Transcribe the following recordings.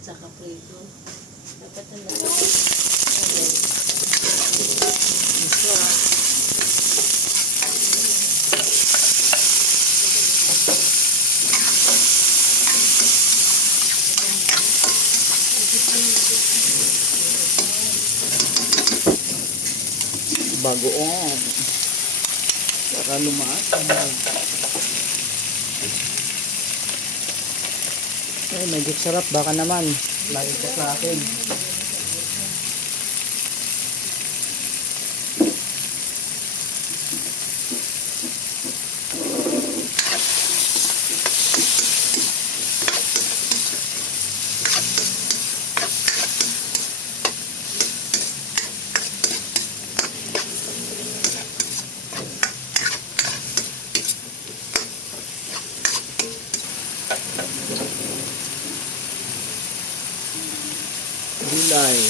Saka prito. Dapat na lang. Okay. Bagoong. Saka lumaas. Ay, medyo sarap. Baka naman. Lagi ka sa akin. Gulay.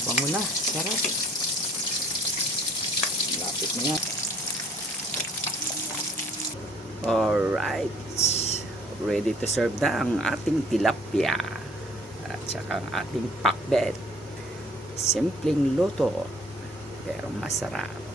Bango na. Sarap. Lapit na yan. Alright. Ready to serve na ang ating tilapia at saka ang ating pakbet. Simpleng luto pero masarap.